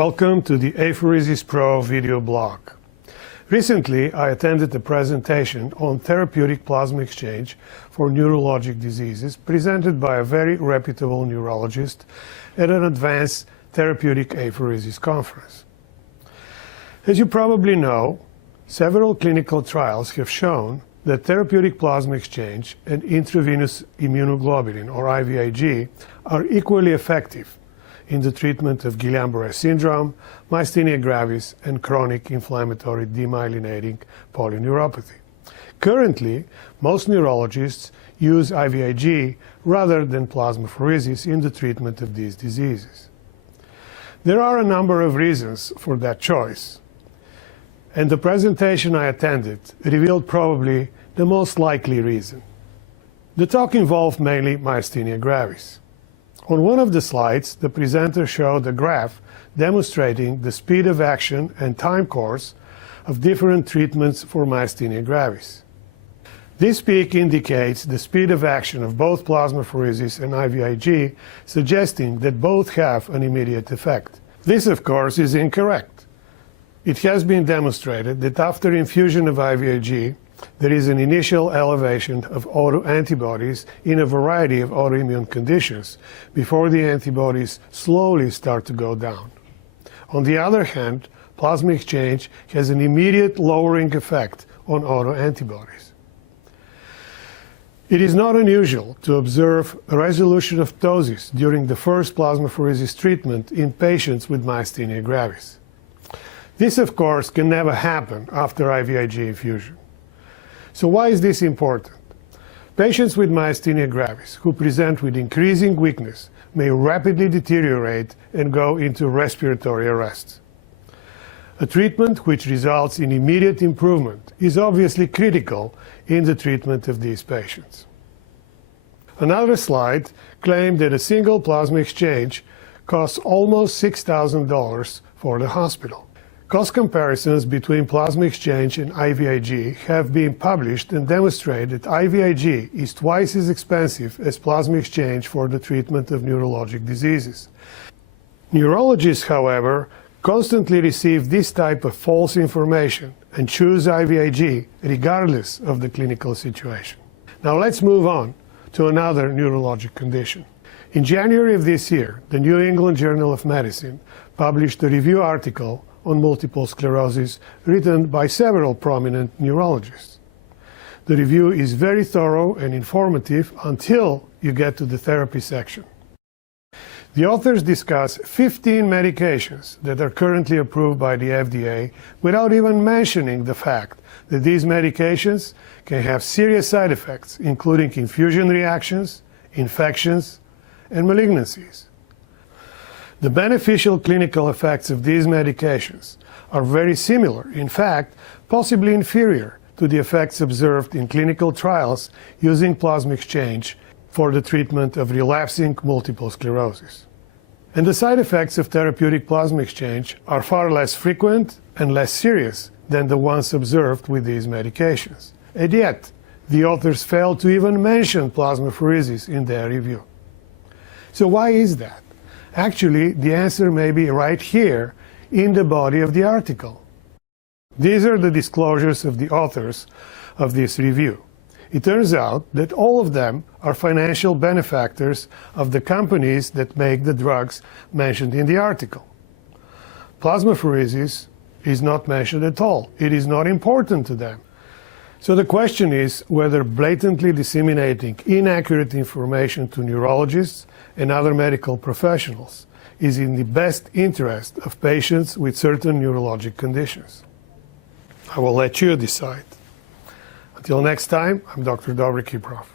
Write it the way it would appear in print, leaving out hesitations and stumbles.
Welcome to the Apheresis Pro video blog. Recently, I attended a presentation on therapeutic plasma exchange for neurologic diseases presented by a very reputable neurologist at an advanced therapeutic apheresis conference. As you probably know, several clinical trials have shown that therapeutic plasma exchange and intravenous immunoglobulin, or IVIG, are equally effective in the treatment of Guillain-Barré syndrome, Myasthenia Gravis, and chronic inflammatory demyelinating polyneuropathy. Currently, most neurologists use IVIG rather than plasmapheresis in the treatment of these diseases. There are a number of reasons for that choice, and the presentation I attended revealed probably the most likely reason. The talk involved mainly Myasthenia Gravis. On one of the slides, the presenter showed a graph demonstrating the speed of action and time course of different treatments for Myasthenia Gravis. This peak indicates the speed of action of both plasmapheresis and IVIG, suggesting that both have an immediate effect. This, of course, is incorrect. It has been demonstrated that after infusion of IVIG, there is an initial elevation of autoantibodies in a variety of autoimmune conditions before the antibodies slowly start to go down. On the other hand, plasma exchange has an immediate lowering effect on autoantibodies. It is not unusual to observe a resolution of ptosis during the first plasmapheresis treatment in patients with Myasthenia Gravis. This, of course, can never happen after IVIG infusion. So why is this important? Patients with Myasthenia Gravis who present with increasing weakness may rapidly deteriorate and go into respiratory arrest. A treatment which results in immediate improvement is obviously critical in the treatment of these patients. Another slide claimed that a single plasma exchange costs almost $6,000 for the hospital. Cost comparisons between plasma exchange and IVIG have been published and demonstrate that IVIG is twice as expensive as plasma exchange for the treatment of neurologic diseases. Neurologists, however, constantly receive this type of false information and choose IVIG regardless of the clinical situation. Now let's move on to another neurologic condition. In January of this year, the New England Journal of Medicine published a review article on multiple sclerosis written by several prominent neurologists. The review is very thorough and informative until you get to the therapy section. The authors discuss 15 medications that are currently approved by the FDA without even mentioning the fact that these medications can have serious side effects, including infusion reactions, infections, and malignancies. The beneficial clinical effects of these medications are very similar, in fact, possibly inferior to the effects observed in clinical trials using plasma exchange for the treatment of relapsing multiple sclerosis. And the side effects of therapeutic plasma exchange are far less frequent and less serious than the ones observed with these medications. And yet, the authors failed to even mention plasmapheresis in their review. So why is that? Actually, the answer may be right here in the body of the article. These are the disclosures of the authors of this review. It turns out that all of them are financial benefactors of the companies that make the drugs mentioned in the article. Plasmapheresis is not mentioned at all. It is not important to them. So the question is whether blatantly disseminating inaccurate information to neurologists and other medical professionals is in the best interest of patients with certain neurologic conditions. I will let you decide. Until next time, I'm Dr. Kiprov.